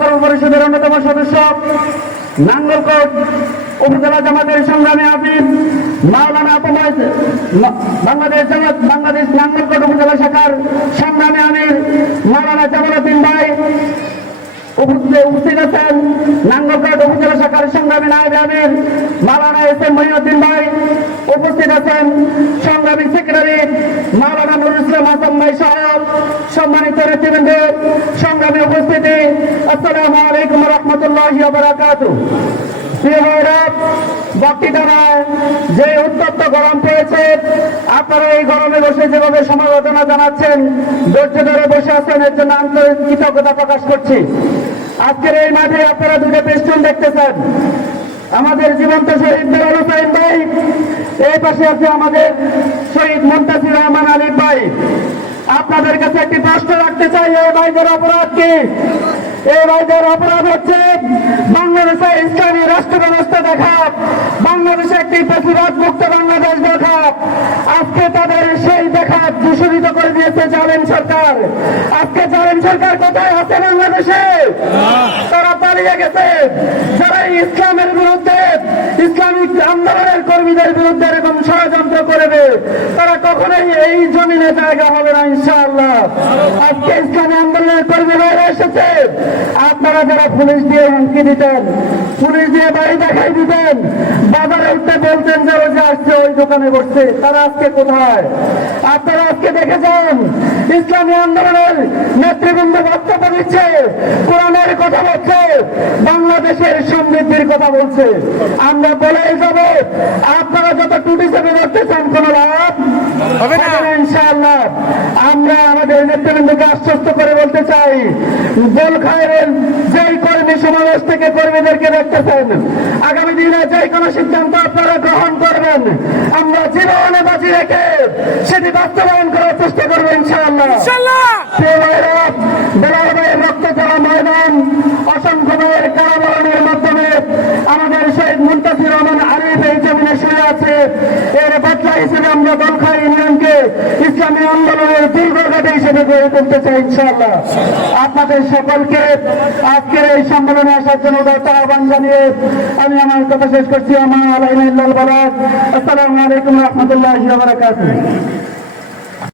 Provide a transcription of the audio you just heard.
কর্ম পরিষদের অন্যতম সদস্য, নাঙ্গলকোট উপজেলা জামাতের সংগ্রামী আমির মাওলানা আহমদ, বাংলাদেশ নাঙ্গলকোট উপজেলা শাখার সংগ্রামী আমির মাওলানা জামালউদ্দিন ভাই উপস্থিত আছেন। নাঙ্গলকোট উপজেলা শাখার সংগ্রামী নায়েব আমির মাওলানা এস এম মহিউদ্দিন ভাই উপস্থিত আছেন। সংগ্রামী সেক্রেটারি মাওলানা নুরুল ইসলাম হাসান ভাই সহ সম্মানিত নেতৃবৃন্দ, সংগ্রামী উপস্থিতি, আসসালামু আলাইকুম ওয়া রাহমাতুল্লাহি ওয়া বারাকাতুহু। প্রিয় ভাইরা, বক্তৃতায় যে উত্তপ্ত গরম পেয়েছে, আপনারা এই গরমে বসে যেভাবে সমবেদনা জানাচ্ছেন, ধৈর্য ধরে বসে আছেন, এর জন্য আন্তরিক কৃতজ্ঞতা প্রকাশ করছি। আজকের এই মাঠে আপনারা দুটো পেস্টুন দেখতেছেন, আমাদের জীবন্ত শহীদ বেলাল হোসেন ভাই, এই পাশে আছে আমাদের শহীদ মুনতাসির রহমান আলিফ ভাই। আপনাদের কাছে একটি প্রশ্ন রাখতে চাই, এই ভাইদের অপরাধ কি? এই ভাইদের অপরাধ হচ্ছে বাংলাদেশে ইসলামী রাষ্ট্র ব্যবস্থা দেখা, বাংলাদেশে একটি ফ্যাসিবাদ মুক্ত বাংলাদেশ দেখা। আজকে তাদের সেই দেখা দূষিত করে দিয়েছে জালেম সরকার। আজকে জালেম সরকার কোথায় আছে? বাংলাদেশে তারা পালিয়ে গেছে। যারা ইসলামের বিরুদ্ধে, ইসলামিক আন্দোলনের কর্মীদের বিরুদ্ধে এরকম ষড়যন্ত্র করবে, তারা কখনোই এই জমিনে জায়গা হবে না ইনশাআল্লাহ। আজকে ইসলামী আন্দোলনের কর্মীরা এসেছে, আপনারা যারা পুলিশ দিয়ে হুমকি দিতেন, পুলিশ দিয়ে বাড়ি দেখাই দিতেন, বাজারে উঠতে বলতেন যে ওই যে আসছে ওই দোকানে বসছে, তারা আজকে কোথায়? আপনারা আজকে দেখে যান, ইসলামী আন্দোলনের নেতৃবৃন্দ বক্তব্য দিচ্ছে, কোরআনের কথা বলছে, বাংলাদেশের সমৃদ্ধির কথা বলছে। আমরা বলেই যাব, আপনারা যত টুটি চেপে ধরতে চান কোন লাভ হবে না ইনশাআল্লাহ। আমরা আমাদের নেতৃবৃন্দকে আশ্বস্ত করে বলতে চাই, গোলখায়ের যেই কর্মী সমাবেশ থেকে কর্মীদেরকে দেখতেছেন, আগামী দিনে যে কোনো সিদ্ধান্ত আপনারা গ্রহণ করবেন, আমরা জীবনে বাজি রেখে সেটি বাস্তবায়ন করার চেষ্টা করবো ইনশাআল্লাহ। বেলাল ভাইয়ের রক্ত জ্বালা ময়দান, অসংখ্য ভাইয়ের কারাবরণের মাধ্যমে আমাদের শহীদ মুনতাসির রহমান আলিফ এই জমিনে শুয়ে আছে। এর বদলা হিসেবে আমরা গোলখাই ইউনিয়নকে ইসলামী আন্দোলনের দীর্ঘঘাটে হিসেবে গড়ে তুলতে চাই ইনশাআল্লাহ। আপনাদের সকলকে আজকের এই সম্মেলনে আসার জন্য আহ্বান জানিয়ে আমি আমার কথা শেষ করছি। আমার আলাইনা ইল্লাল বালাগ। আসসালামু আলাইকুম ওয়া রাহমাতুল্লাহি ওয়া বারাকাতুহু।